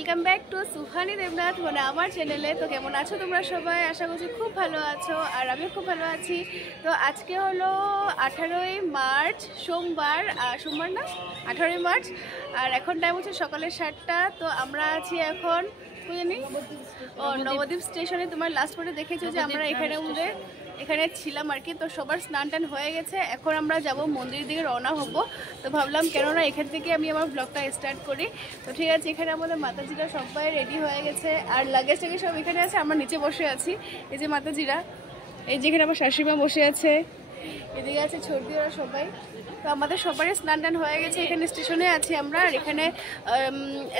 Welcome back to Suhani Debnath মানে আমার চ্যানেলে। তো কেমন আছো তোমরা সবাই? আশা করছি খুব ভালো আছো, আর আমিও খুব ভালো আছি। তো আজকে হলো 18ই মার্চ, সোমবার না 18ই মার্চ, আর এখন টাইম হচ্ছে সকালে 7টা। তো আমরা আছি এখন নবদ্বীপ স্টেশনে। তোমার লাস্ট পরে দেখেছো যে আমরা এখানে ছিলাম আর কি। তো সবার স্নান টান হয়ে গেছে, এখন আমরা যাব মন্দিরের দিকে রওনা হব। তো ভাবলাম কেননা এখান থেকে আমি আমার ব্লগটা স্টার্ট করি। তো ঠিক আছে, এখানে আমাদের মাতাজিরা সবাই রেডি হয়ে গেছে, আর লাগেজ টাগেজ সব এখানে আছে। আমরা নিচে বসে আছি, এই যে মাতাজিরা, এই যেখানে আমার শাশুড়িমা বসে আছে, এদিকে আছে ছোটদি, ওরা সবাই। তো আমাদের সবারই স্নান টান হয়ে গেছে, এখানে স্টেশনে আছি আমরা। আর এখানে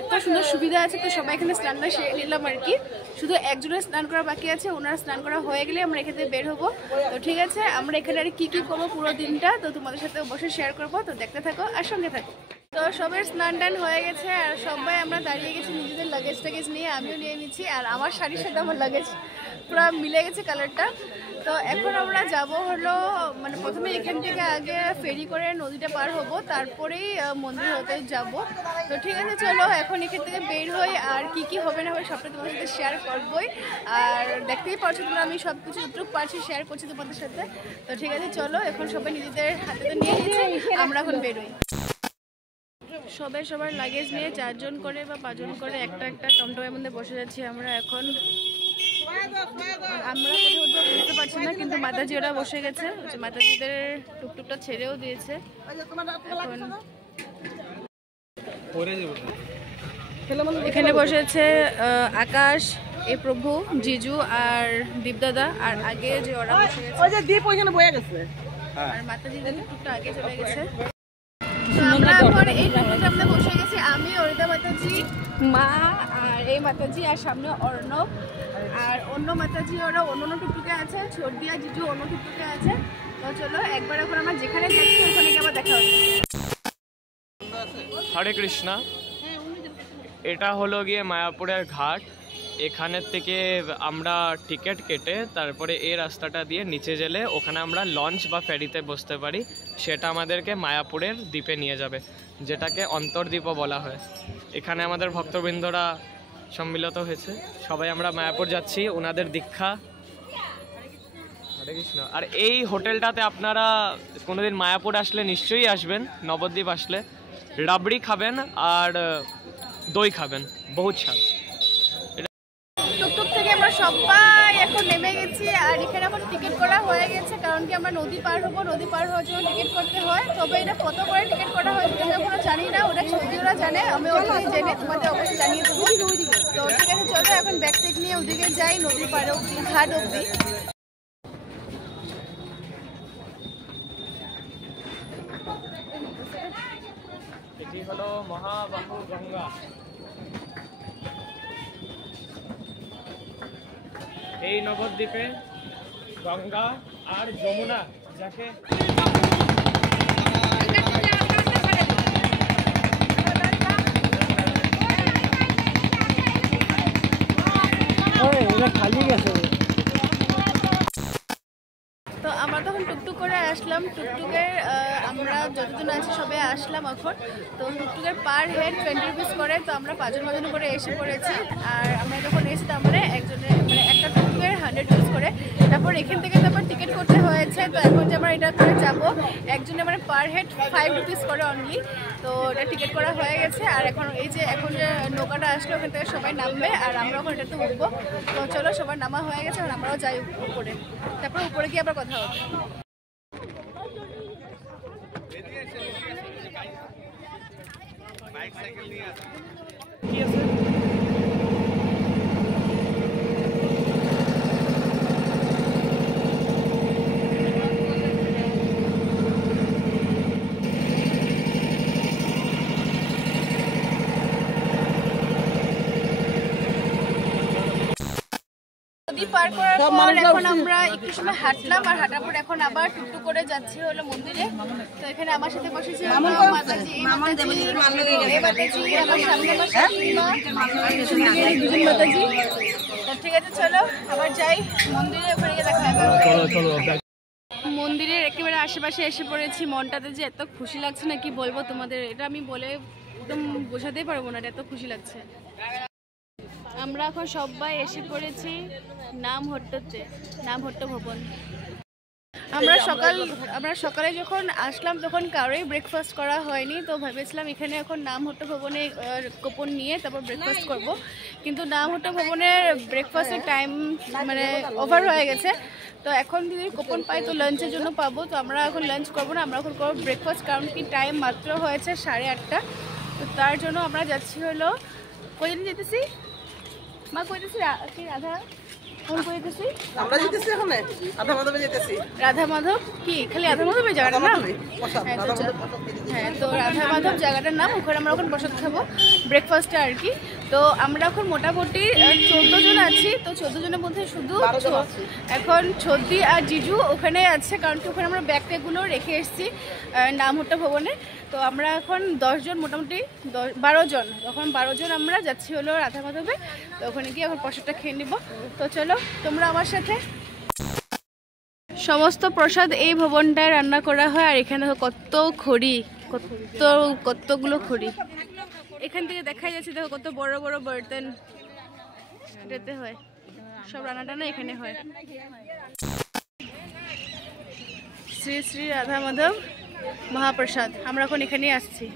এত সুন্দর সুবিধা আছে, তো সবাই এখানে স্নানটা সেরে নিলাম আর কি। শুধু একজনের স্নান করা বাকি আছে, ওনারা স্নান করা হয়ে গেলে আমরা এখান থেকে বের হবো। তো ঠিক আছে, আমরা এখানে আর কি করবো পুরো দিনটা তো তোমাদের সাথে অবশ্যই শেয়ার করবো। তো দেখতে থাকো আর সঙ্গে থাকো। তো সবের স্নান টান হয়ে গেছে, আর সবাই আমরা দাঁড়িয়ে গেছি নিজেদের লাগেজ টাগেজ নিয়ে। আমিও নিয়ে নিচ্ছি, আর আমার শাড়ির সাথে আমার লাগেজ পুরো মিলে গেছে কালারটা। তো এখন আমরা যাব হলো মানে প্রথমে এখান থেকে আগে ফেরি করে নদীটা পার হব, তারপরেই মন্দির হতে যাব। তো ঠিক আছে, চলো এখন এখান থেকে বের হই, আর কি হবে না হবে সবটা তোমাদের সাথে শেয়ার করবোই। আর দেখতেই পারছো তোমরা, আমি সব কিছু যতটুকু পারছি শেয়ার করছি তোমাদের সাথে। তো ঠিক আছে, চলো এখন সবাই নিজেদের হাতে তো নিয়ে নিয়েছি, আমরা এখন বেরোই। সবার লাগেজ নিয়ে 4 জন করে বা 5 জন করে একটা টমটমের মধ্যে বসে যাচ্ছি আমরা এখন। আমরা কোথাও বুঝতে পারছি না, কিন্তু মাতাজি ওরা বসে গেছে। মাতাজিদের টুকটুকটা ছেড়েও দিয়েছে। এখানে বসেছে আকাশ, এ প্রভু, জিজু আর দীপদাদা, আর আগে যে ওরা বসে গেছে, আর মাতাজিদের টুকটুকটা আগে চলে গেছে। আমরা এখন এই টুকটুকটা আমরা বসে গেছি, আমি, অরিতা মাতাজি, মা, আর এই মাতাজি, আর সামনে অর্ণব, আর অন্য মাতাজি ওরা অন্য টুকটুকে আছে, ছোটদিয়া জিজু অন্য টুকটুকে আছে। তো চলো একবার এখন আমরা যেখানে যাচ্ছি ওখানে গিয়ে আবার দেখা হবে। হরে কৃষ্ণা। এটা হলো গিয়ে মায়াপুরের ঘাট। এখানের থেকে আমরা টিকিট কেটে তারপরে এই রাস্তাটা দিয়ে নিচে গেলে ওখানে আমরা লঞ্চ বা ফেরিতে বসতে পারি, সেটা আমাদেরকে মায়াপুরের দ্বীপে নিয়ে যাবে, যেটাকে অন্তর্দ্বীপও বলা হয়। এখানে আমাদের ভক্তবৃন্দরা সম্মিলিত হয়েছে, সবাই আমরা মায়াপুর যাচ্ছি, ওনাদের দীক্ষা। হরে কৃষ্ণ। আর এই হোটেলটাতে আপনারা কোনোদিন মায়াপুর আসলে নিশ্চয়ই আসবেন, নবদ্বীপ আসলে রাবড়ি খাবেন আর দই খাবেন, বহুত স্বাদ। টুকটুক থেকে আমরা সবাই এখন নেমে গেছি, আর এখানে আমার টিকিট করা হয়ে গেছে, কারণ কি আমরা নদী পার হবো, নদী পার হওয়ার জন্য টিকিট করতে হয়। তবে এটা কত করে টিকিট করা হয় সেটা আমরা জানি না, ওটা ছবিওরা জানে, আমি ওখানে জেনে তোমাদের অবশ্যই জানিয়ে দেবো। তো ঠিক আছে, চলো এখন ব্যাগ টেক নিয়ে ওদিকে যাই, নদী পার অব্দি, ঘাট অব্দি। এটি হলো মহাবাহু গঙ্গা। এই নবদ্বীপে গঙ্গা আর যমুনা, যাকে খালি গেছে। তো আমরা তখন টুকটুক করে আসলাম, টুকটুকের আমরা যতজন আছি সবাই আসলাম এখন। তো টুকটুকের পার হেড 20 রুপিস করে, তো আমরা 5 জন করে এসে পড়েছি। আর আমরা যখন এসে তারপরে একজনের মানে একটা টুকটুকের 100 রুপিস করে, তারপর এখান থেকে তারপর টিকিট করতে হয়েছে। তো এখন যে আমরা এটা করে যাবো, একজনের মানে পার হেড 5 রুপিস করে অনলি। তো এটা টিকিট করা হয়ে গেছে, আর এখন এখন যে নৌকাটা আসলো ওখান থেকে সবাই নামবে, আর আমরা এখন এটাতে উঠবো। তো চলো, সবার নামা হয়ে গেছে, আর আমরাও যাই উপরে, তারপর উপরে গিয়ে আবার কথা হবে। নদী পার করার পর এখন আমরা একটু সময় হাঁটলাম, আর হাঁটার পর এখন আবার টুকটুক করে যাচ্ছি হলো মন্দিরে। তো এখানে আমার সাথে বসেছি মাতাজি, আমার সামনে আমার শাশুড়িমা, দুজন মাতাজি। তো ঠিক আছে, চলো আবার যাই মন্দিরে, ওখানে গিয়ে দেখা হবে। মন্দিরের একেবারে আশেপাশে এসে পড়েছি। মনটাতে যে এত খুশি লাগছে না কি বলবো তোমাদের, এটা আমি বলে একদম বোঝাতেই পারবো না, এটা এত খুশি লাগছে। আমরা এখন সবাই এসে পড়েছি নামহট্ট ভবন। আমরা সকালে যখন আসলাম তখন কারোই ব্রেকফাস্ট করা হয়নি, তো ভেবেছিলাম এখানে এখন নামহট্ট ভবনে কুপন নিয়ে তারপর ব্রেকফাস্ট করব, কিন্তু নামহট্ট ভবনের ব্রেকফাস্টের টাইম মানে ওভার হয়ে গেছে। তো এখন যদি কুপন পাই তো লাঞ্চের জন্য পাবো, তো আমরা এখন লাঞ্চ করবো না, আমরা এখন করবো ব্রেকফাস্ট, কারণ কি টাইম মাত্র হয়েছে 8:30। তো তার জন্য আমরা যাচ্ছি হলো কই যেতেছি মা কইতেছি কি রাধা রাধা মাধব কি খালি রাধা মাধবের জায়গাটার নাম? হ্যাঁ, তো রাধা মাধব জায়গাটার নাম, ওখানে আমরা এখন প্রসাদ খাবো ব্রেকফাস্টে আর কি। তো আমরা এখন মোটামুটি 14 জন আছি, তো 14 জনের মধ্যে শুধু এখন ছদ্দি আর জিজু ওখানে আছে, কারণ কি ওখানে আমরা ব্যাগ ট্যাগুলো রেখে এসেছি নামহট্ট ভবনে। তো আমরা এখন 10 জন, মোটামুটি 12 জন, তখন 12 জন আমরা যাচ্ছি হলো রাধা মাধবে। তো ওখানে গিয়ে এখন প্রসাদটা খেয়ে নিব। তো চলো তোমরা আমার সাথে। সমস্ত প্রসাদ এই ভবনটায় রান্না করা হয়, আর এখানে কত খড়ি, কতগুলো খড়ি এখান থেকে দেখাই যাচ্ছে। দেখো কত বড় বড় বর্তন এটাতে হয়, সব রান্নাটা এখানে হয়। শ্রী শ্রী রাধা মাধব মহাপ্রসাদ, আমরা এখন এখানেই আসছি।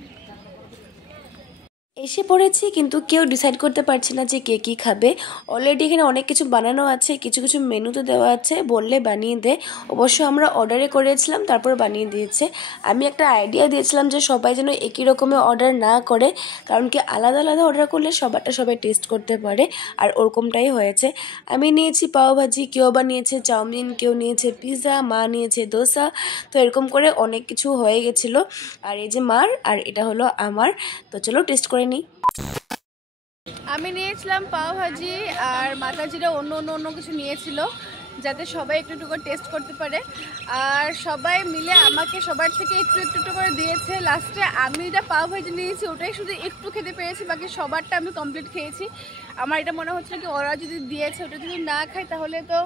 এসে পড়েছি, কিন্তু কেউ ডিসাইড করতে পারছে না যে কে কী খাবে। অলরেডি এখানে অনেক কিছু বানানো আছে, কিছু কিছু মেনুতে দেওয়া আছে, বললে বানিয়ে দেয়। অবশ্য আমরা অর্ডারে করেছিলাম, তারপর বানিয়ে দিয়েছে। আমি একটা আইডিয়া দিয়েছিলাম যে সবাই যেন একই রকমের অর্ডার না করে, কারণ কি আলাদা আলাদা অর্ডার করলে সবারটা সবাই টেস্ট করতে পারে, আর ওরকমটাই হয়েছে। আমি নিয়েছি পাওভাজি, কেউ বা নিয়েছে চাউমিন, কেউ নিয়েছে পিৎজা, মা নিয়েছে দোসা। তো এরকম করে অনেক কিছু হয়ে গেছিলো। আর এই যে মার, আর এটা হলো আমার। তো চলো টেস্ট করে নিই। আমি নিয়েছিলাম পাওভাজি, আর মাতাজিরা অন্য কিছু নিয়েছিল, যাতে সবাই একটু একটু করে টেস্ট করতে পারে। আর সবাই মিলে আমাকে সবার থেকে একটু একটু করে দিয়েছে। লাস্টে আমি যা পাওভাজি নিয়েছি ওটাই শুধু একটু খেতে পেরেছি, বাকি সবারটা আমি কমপ্লিট খেয়েছি। আমার এটা মনে হচ্ছিল কি ওরা যদি দিয়েছে ওটা যদি না খাই তাহলে তো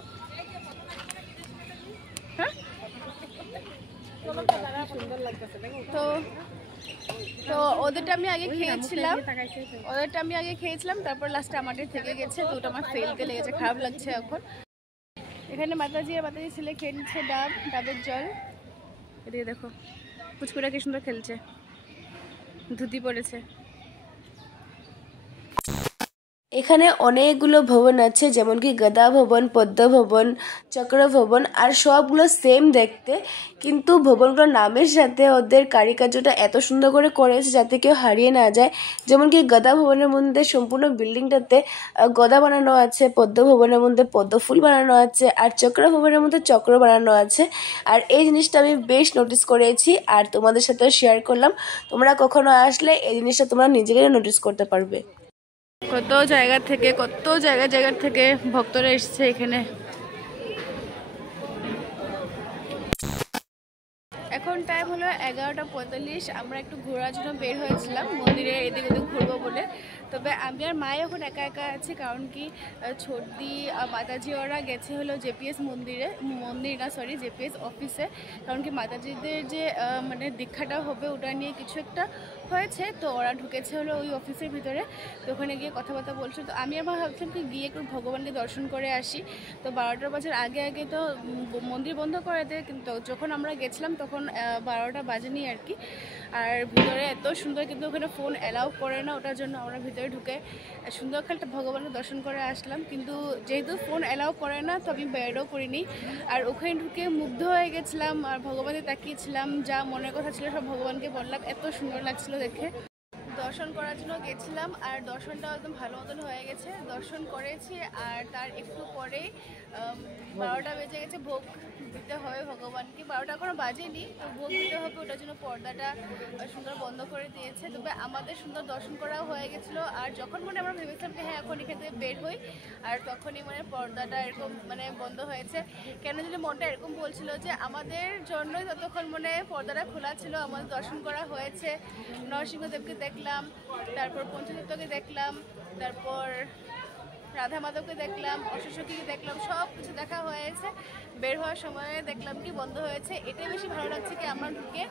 হ্যাঁ তো ওদেরটা আমি আগে খেয়েছিলাম, তারপর লাস্টে আমাদের থেকে গেছে, তো ওটা আমার ফেলতে লেগেছে, খারাপ লাগছে এখন। এখানে মাতাজি আর মাতাজি ছেলে খেয়ে নিচ্ছে ডাবের জল। এদিকে দেখো পুচকুরা কি সুন্দর খেলছে, ধুতি পড়েছে। এখানে অনেকগুলো ভবন আছে, যেমন কি গদা ভবন, পদ্ম ভবন, চক্র ভবন, আর সবগুলো সেম দেখতে, কিন্তু ভবনগুলোর নামের সাথে ওদের কারিকার্যটা এত সুন্দর করে করেছে যাতে কেউ হারিয়ে না যায়। যেমন কি গদা ভবনের মধ্যে সম্পূর্ণ বিল্ডিংটাতে গদা বানানো আছে, পদ্ম ভবনের মধ্যে পদ্ম ফুল বানানো আছে, আর চক্র ভবনের মধ্যে চক্র বানানো আছে। আর এই জিনিসটা আমি বেশ নোটিস করেছি, আর তোমাদের সাথেও শেয়ার করলাম। তোমরা কখনো আসলে এই জিনিসটা তোমরা নিজেরাই নোটিস করতে পারবে। কত জায়গা থেকে ভক্তরা এসেছে এখানে। এখন টাইম হলো 11:45। আমরা একটু ঘোরার জন্য বের হয়েছিলাম মন্দিরে, এদিক ওদিক ঘুরবো বলে। তবে আমি আর মাই এখন একা একা আছি, কারণ কি ছর্দি মাতাজি ওরা গেছে হলো জেপিএস জেপিএস অফিসে, কারণ কি মাতাজিদের যে মানে দীক্ষাটা হবে ওটা নিয়ে কিছু একটা হয়েছে, তো ওরা ঢুকেছে হলো ওই অফিসের ভিতরে। তো ওখানে গিয়ে কথাবার্তা বলছে। তো আমি আর মা ভাবছিলাম কি গিয়ে একটু ভগবানকে দর্শন করে আসি। তো 12টা বাজার আগে তো মন্দির বন্ধ করে দেয়, কিন্তু যখন আমরা গেছিলাম তখন 12টা বাজেনি আর কি। আর ভিতরে এত সুন্দর, কিন্তু ওখানে ফোন অ্যালাউ করে না, ওটার জন্য আমরা ভিতরে ঢুকে সুন্দর একটা ভগবানের দর্শন করে আসলাম। কিন্তু যেহেতু ফোন অ্যালাউ করে না, তো আমি বেরও করিনি। আর ওখানে ঢুকে মুগ্ধ হয়ে গেছিলাম, আর ভগবানের তাকিয়েছিলাম, যা মনের কথা ছিল সব ভগবানকে বললাম, এত সুন্দর লাগছিল দেখে। দর্শন করার জন্য গেছিলাম, আর দর্শনটাও একদম ভালো মতন হয়ে গেছে। দর্শন করেছি, আর তার একটু পরে 12টা বেজে গেছে। ভোগ দিতে হবে ভগবানকে, 12টা এখনো বাজেনি, তো ভোগ দিতে হবে, ওটার জন্য পর্দাটা সুন্দর বন্ধ করে দিয়েছে। তবে আমাদের সুন্দর দর্শন করাও হয়ে গেছিলো। আর যখন আমরা ভেবেছিলাম যে হ্যাঁ এখন এখান থেকে বের হই, আর তখনই পর্দাটা এরকম বন্ধ হয়েছে। কেন যদি মনটা এরকম বলছিল যে আমাদের জন্যই ততক্ষণ পর্দাটা খোলা ছিল, আমাদের দর্শন করা হয়েছে। নরসিংহদেবকে দেখলাম, তারপর পঞ্চতত্ত্বকে দেখলাম, তারপর রাধা মাধবকে দেখলাম, অশ্বসখীকে দেখলাম, সব কিছু দেখা হয়েছে। বের হওয়ার সময় দেখলাম কি বন্ধ হয়েছে। এটাই বেশি ভালো লাগছে কি আমরা ঢুকে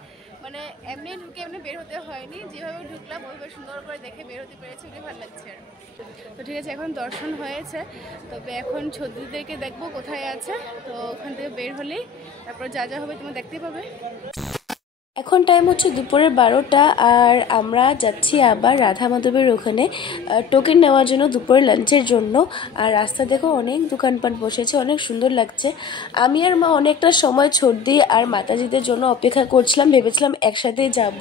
মানে এমনি ঢুকে এমনি বের হতে হয়নি, যেভাবে ঢুকলাম ওইভাবে সুন্দর করে দেখে বের হতে পেরেছি, ওটাই ভালো লাগছে। তো ঠিক আছে, এখন দর্শন হয়েছে, তবে এখন ছদ্রিদেরকে দেখবো কোথায় আছে। তো ওখান থেকে বের হলেই তারপর যা যা হবে তুমি দেখতেই পাবে। এখন টাইম হচ্ছে দুপুরের 12টা, আর আমরা যাচ্ছি আবার রাধা মাধবের ওখানে টোকেন নেওয়ার জন্য দুপুরের লাঞ্চের জন্য। আর রাস্তা দেখো অনেক দোকানপাট বসেছে, অনেক সুন্দর লাগছে। আমি আর মা অনেকটা সময় ছর্দি আর মাতাজিদের জন্য অপেক্ষা করছিলাম, ভেবেছিলাম একসাথে যাব,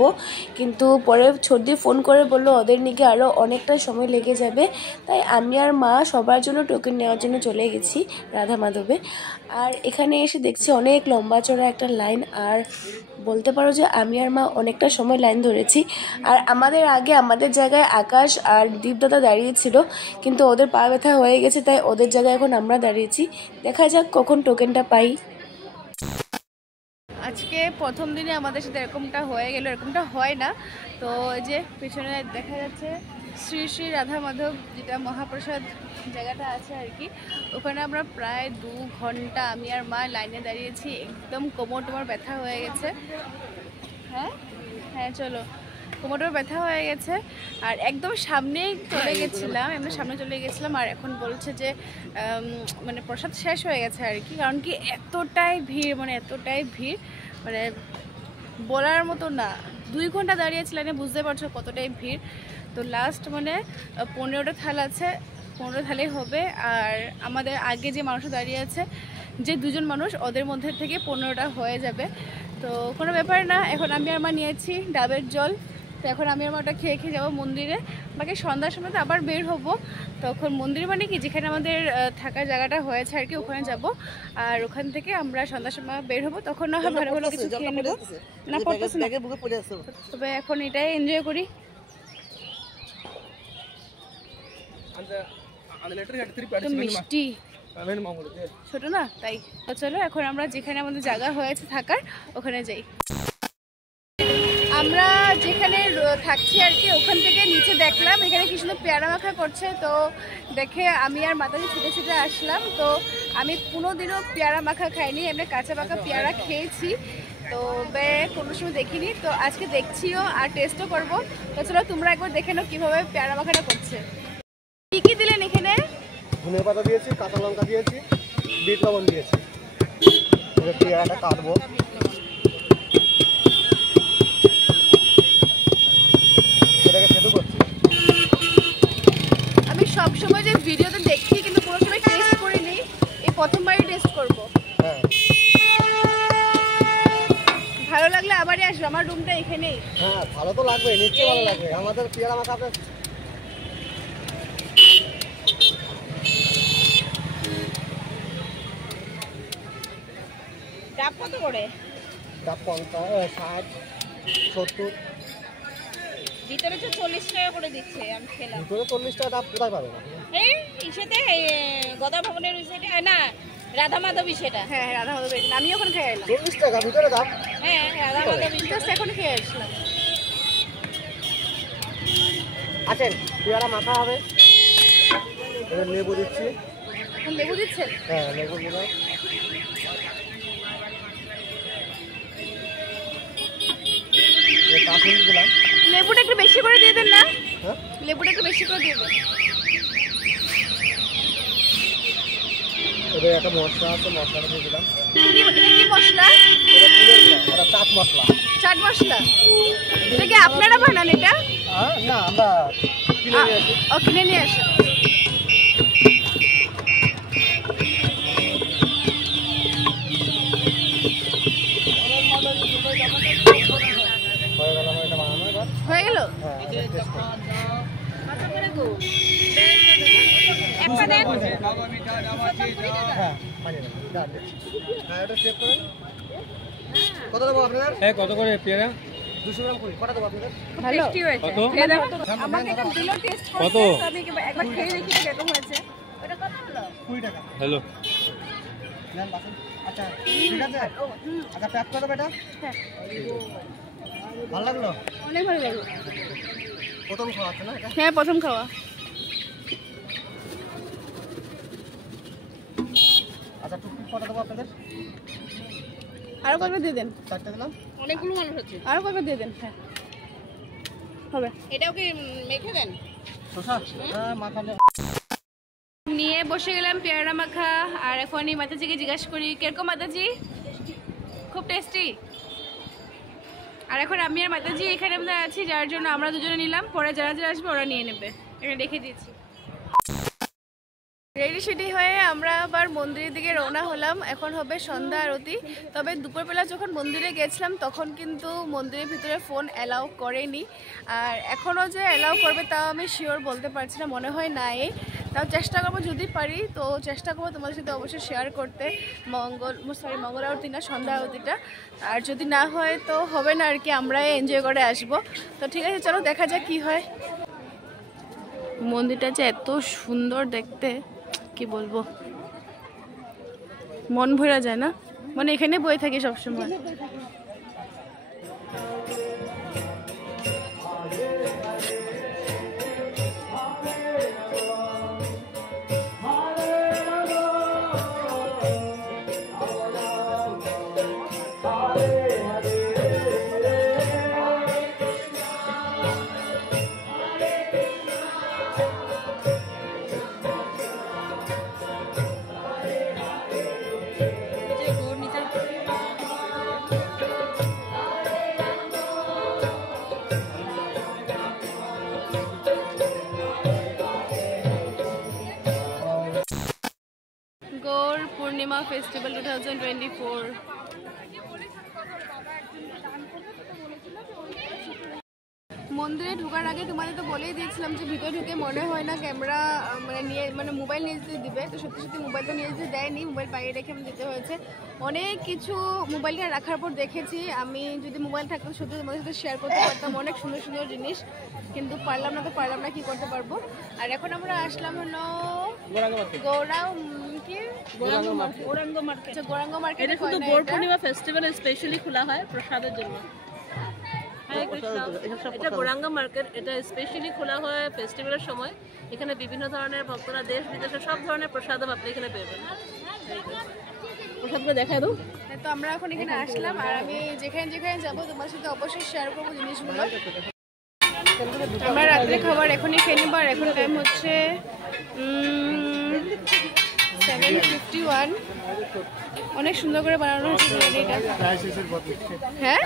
কিন্তু পরে ছর্দি ফোন করে বললো ওদের নিকে আরও অনেকটা সময় লেগে যাবে, তাই আমি আর মা সবার জন্য টোকেন নেওয়ার জন্য চলে গেছি রাধা মাধবে। আর এখানে এসে দেখছি অনেক লম্বা চড়া একটা লাইন, আর বলতে পারো যে আমি আর মা অনেকটা সময় লাইন ধরেছি। আর আমাদের আগে আমাদের জায়গায় আকাশ আর দীপদাদা দাঁড়িয়েছিল, কিন্তু ওদের পা ব্যথা হয়ে গেছে, তাই ওদের জায়গায় এখন আমরা দাঁড়িয়েছি। দেখা যাক কখন টোকেনটা পাই। আজকে প্রথম দিনে আমাদের সাথে এরকমটা হয়ে গেল, এরকমটা হয় না। তো এই যে পিছনে দেখা যাচ্ছে শ্রী শ্রী রাধা মাধব, যেটা মহাপ্রসাদ জায়গাটা আছে আর কি, ওখানে আমরা প্রায় 2 ঘন্টা আমি আর মা লাইনে দাঁড়িয়েছি, একদম কোমর টোমর ব্যথা হয়ে গেছে। হ্যাঁ হ্যাঁ চলো, কোমরটার ব্যথা হয়ে গেছে। আর একদম সামনেই চলে গেছিলাম, এমনি সামনে চলে গেছিলাম, আর এখন বলছে যে মানে প্রসাদ শেষ হয়ে গেছে আর কি। কারণ কি এতটাই ভিড়, মানে এতটাই ভিড়, মানে বলার মতো না। 2 ঘন্টা দাঁড়িয়েছি লাইনে, বুঝতে পারছো কতটাই ভিড়। তো লাস্ট মানে 15টা থাল আছে, 15 থালেই হবে। আর আমাদের আগে যে মানুষ দাঁড়িয়ে আছে, যে 2 জন মানুষ, ওদের মধ্যে থেকে 15টা হয়ে যাবে। তো কোনো ব্যাপার না। এখন আমি আর মা নিয়েছি ডাবের জল, তো এখন আমি আর মা ওটা খেয়ে খেয়ে যাবো মন্দিরে। বাকি সন্ধ্যার সময় তো আবার বের হবো, তখন মন্দির মানে কি যেখানে আমাদের থাকার জায়গাটা হয়েছে আর কি, ওখানে যাব। আর ওখান থেকে আমরা সন্ধ্যার সময় বের হবো, তখন না হয় ভালো ভালো কিছু খেয়ে নেবো। না পড়তেছে না, তবে এখন এটাই এনজয় করি। তো মিষ্টি ছোট না, তাই। তো চলো এখন আমরা যেখানে আমাদের জায়গা হয়েছে থাকার, ওখানে যাই। আমরা যেখানে থাকছি আর কি, ওখান থেকে নিচে দেখলাম এখানে কি সুন্দর পেয়ারা মাখা করছে। তো দেখে আমি আর মাতাজি ছুটে ছুটে আসলাম। তো আমি কোনোদিনও পেয়ারা মাখা খাইনি, এমনি কাঁচা পাকা পেয়ারা খেয়েছি, তো কোনো সময় দেখিনি। তো আজকে দেখছিও আর টেস্টও করবো। তো চলো তোমরা একবার দেখে নাও কীভাবে পেয়ারা মাখাটা করছে। কী কী দিলেন এখানে? ধনে পাতা দিয়েছি, কাঁচা লঙ্কা দিয়েছি, বিট লবণ দিয়েছি। পেয়ারাটা কাটবো, এটাকে সেদ্ধ করছি। আমি সবসময় যে ভিডিওতে দেখি, কিন্তু কোনো সময় টেস্ট করিনি, এই প্রথমবারই টেস্ট করব। হ্যাঁ, ভালো লাগলে আবারই আসবো, আমার রুমটা এখানেই। হ্যাঁ ভালো তো লাগবে, নিশ্চয়ই ভালো লাগবে। আমাদের পেয়ারা মাখা আপনার ডাব কত করে? ডাব 50, 60, 70। ভিতরে তো 40 টাকা করে দিচ্ছে, আমি খেলাম। ভিতরে 40 টাকা ডাব কোথায় পাবেন আপনি? এই ইসেতে গদা ভবনের ইসেতে না, রাধা মাধবী সেটা। হ্যাঁ রাধা মাধবী, আমি ওখানে খেয়ে এলাম। 40 টাকা ভিতরে ডাব? হ্যাঁ রাধা মাধবী, জাস্ট এখন খেয়ে আসলাম। আছেন, পেয়ারা মাখা হবে। এবার লেবু দিচ্ছি। এখন লেবু দিচ্ছেন? হ্যাঁ লেবু দিলাম। কাঁচুরি দিলাম। লেবুটা একটু বেশি করে দিয়ে দেন না? হ্যাঁ, লেবুটা একটু বেশি করে দিয়ে দেন। এবার একটা মশলা আছে, মশলাটা দিয়ে দিলাম। কি মশলা? এটা তুলে দিলাম, এটা চাট মশলা। চাট মশলা? এটা কি আপনারা বানান এটা? না, আমরা কিনে নিয়ে আসি। ও কিনে নিয়ে আসো। হয়ে গেল এটা বানানো এবার। হয়ে গেল? হ্যাঁ, এবার টেস্ট করুন। হ্যাঁ, পানি দেবো। ডাল দিচ্ছি। হ্যাঁ, এটা চেক করেন। কত দেবো আপনাদের? কত করে পেয়ারা? 200 গ্রাম করি। কটা দেবো আপনাদের? ভালো টেস্টি হয়েছে। কত? খেয়ে দেখো। আমাকে এটা দিলো টেস্ট করতে, কত? তো আমি একবার খেয়ে দেখি কিরকম হয়েছে। ওটা কত হলো? 20 টাকা। হ্যালো, নেন বাসন। আচ্ছা, ঠিক আছে। আচ্ছা, প্যাক করে দেবো এটা? হ্যাঁ ভালো লাগলো? অনেক ভালো লাগলো। প্রথম খাওয়া আছে না এটা? হ্যাঁ প্রথম খাওয়া। আচ্ছা, টুকটুক কটা দেবো আপনাদের? আরো কত দিয়ে দেন? 4টা দিলাম। অনেকগুলো মানুষ আছে, আরো কত দিয়ে দেন। হ্যাঁ হবে, এটাও কি মেখে দেন? নিয়ে বসে গেলাম পেয়ারা মাখা। আর এখন এই মাতাজিকে জিজ্ঞাসা করি কিরকম মাতাজি, খুব টেস্টি। আর এখন আমি আর মাতাজি এখানে আমরা আছি, যার জন্য আমরা দুজনে নিলাম, পরে যারা যারা আসবে ওরা নিয়ে নেবে, এটা রেখে দিয়েছি। রেডি সেডি হয়ে আমরা আবার মন্দিরের দিকে রওনা হলাম। এখন হবে সন্ধ্যা আরতি। তবে দুপুরবেলা যখন মন্দিরে গেছিলাম তখন কিন্তু মন্দিরের ভিতরে ফোন অ্যালাউ করেনি, আর এখনও যে অ্যালাউ করবে তাও আমি শিওর বলতে পারছি না, মনে হয় নাই। তাও চেষ্টা করবো, যদি পারি তো চেষ্টা করবো তোমাদের সাথে অবশ্যই শেয়ার করতে মঙ্গল আরতি না, সন্ধ্যা আরতিটা। আর যদি না হয় তো হবে না আর কি, আমরাই এনজয় করে আসবো। তো ঠিক আছে, চলো দেখা যাক কি হয়। মন্দিরটা যে এত সুন্দর দেখতে, কি বলবো, মন ভরা যায় না, মানে এখানে বই থাকি সবসময়। গৌর পূর্ণিমা ফেস্টিভ্যাল 2024। মন্দিরে ঢোকার আগে তোমাদের তো বলেই দিয়েছিলাম যে ভিতরে ঢুকে মনে হয় না ক্যামেরা মানে মোবাইল নিয়ে যেতে দিবে, তো সত্যি সত্যি মোবাইলটা নিয়ে যেতে দেয়নি, মোবাইল বাইরে রেখে আমি যেতে হয়েছে। অনেক কিছু মোবাইলটা রাখার পর দেখেছি, আমি যদি মোবাইল থাকতো সত্যি তোমাদের সাথে শেয়ার করতে পারতাম অনেক সুন্দর সুন্দর জিনিস, কিন্তু পারলাম না, কি করতে পারবো। আর এখন আমরা আসলাম হলো গৌরাঙ্গ মার্কেট। এটা শুধু গৌর পূর্ণিমা ফেস্টিভ্যাল স্পেশালি খোলা হয় প্রসাদের জন্য। এটা গৌরাঙ্গ মার্কেট, এটা স্পেশালি খোলা হয় ফেস্টিভ্যালের সময়। এখানে বিভিন্ন ধরনের ভক্তরা দেশ বিদেশের সব ধরনের প্রসাদ আপনি এখানে পেবেন। প্রসাদগুলো দেখা দাও। তো আমরা এখন এখানে আসলাম, আর আমি যেখানে যেখানে যাবো তোমার সাথে অবশ্যই শেয়ার করবো জিনিসগুলো। আমরা রাত্রে খাবার এখনই খেয়ে নেবো, আর এখন টাইম হচ্ছে 7:51। অনেক সুন্দর করে বানানো হচ্ছে বিরিয়ানিটা। হ্যাঁ,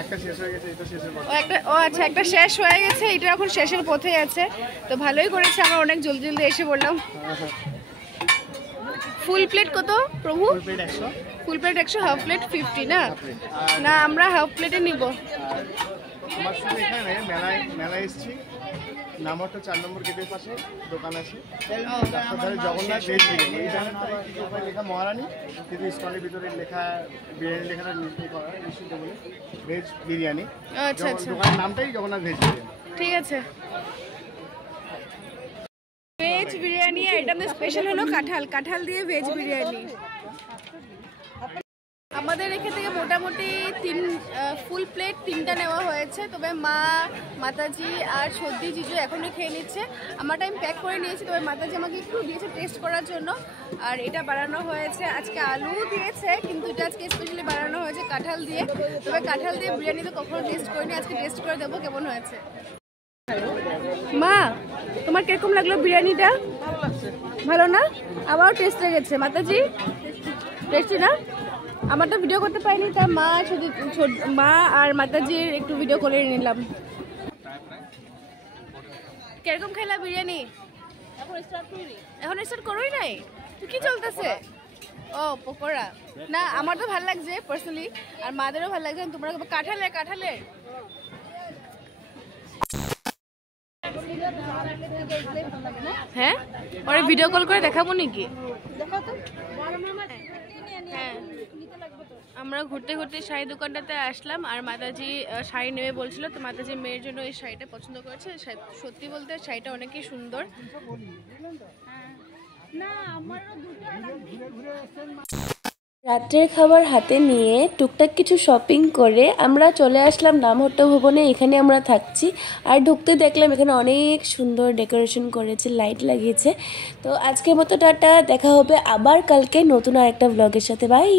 আচ্ছা, একটা শেষ হয়ে গেছে, এটা এখন শেষের পথে আছে। তো ভালোই করেছে, আমরা অনেক জলদি জলদি এসে বললাম। ফুল প্লেট কত প্রভু? ফুল প্লেট 100, হাফ প্লেট 50 না? না, আমরা হাফ প্লেটে নিব। নামটা 4 নম্বর গেটের পাশে দোকান আছে, জগন্নাথ ভেজ বিরিয়ানি। এই জায়গাটা লেখা মহারানী, কিন্তু স্টলের ভিতরে লেখা বিরিয়ানি লেখাটা নিশ্চিত বলে ভেজ বিরিয়ানি। আচ্ছা আচ্ছা, দোকানের নামটাই জগন্নাথ ভেজ বিরিয়ানি। ঠিক আছে। ভেজ বিরিয়ানি আইটেম স্পেশাল হলো কাঁঠাল দিয়ে ভেজ বিরিয়ানি। আমাদের এখান থেকে মোটামুটি ফুল প্লেট 3টা নেওয়া হয়েছে। তবে মাতাজি আর সর্দি জিজু এখনই খেয়ে নিচ্ছে। আমারটা আমি প্যাক করে নিয়েছি, তবে মাতাজি আমাকে একটু দিয়েছে টেস্ট করার জন্য। আর এটা বানানো হয়েছে আজকে, আলু দিয়েছে, কিন্তু এটা আজকে স্পেশালি বানানো হয়েছে কাঁঠাল দিয়ে। তবে কাঁঠাল দিয়ে বিরিয়ানি তো কখনো টেস্ট করিনি, আজকে টেস্ট করে দেবো কেমন হয়েছে। মা, তোমার কিরকম লাগলো বিরিয়ানিটা? ভালো না? আমারও টেস্ট লেগেছে। মাতাজি টেস্টি না? আমার তো ভিডিও করতে পারিনি, তার মা আর মাতাজির একটু ভিডিও করে নিলাম। কিরকম খেলা বিরিয়ানি? এখন স্টার্ট করোই নাই? কি চলতেছে? ও পকোড়া না, আমার তো ভালো লাগছে পার্সোনালি, আর মাদেরও ভালো লাগছে। তোমরা কাঁঠালের হ্যাঁ, ওরা ভিডিও কল করে দেখাবো নাকি? হ্যাঁ, আমরা ঘুরতে ঘুরতে শাড়ি দোকানটাতে আসলাম, আর মাতাজি শাড়ি নেবে বলছিল। তো মাতাজি মেয়ের জন্য এই শাড়িটা পছন্দ করেছে। সত্যি বলতে শাড়িটা অনেকই সুন্দর। রাত্রের খাবার হাতে নিয়ে টুকটাক কিছু শপিং করে আমরা চলে আসলাম নামহট্ট ভবনে। এখানে আমরা থাকছি, আর ঢুকতে দেখলাম এখানে অনেক সুন্দর ডেকোরেশন করেছে, লাইট লাগিয়েছে। তো আজকের মতো টাটা, দেখা হবে আবার কালকে নতুন আরেকটা ব্লগের সাথে। বাই।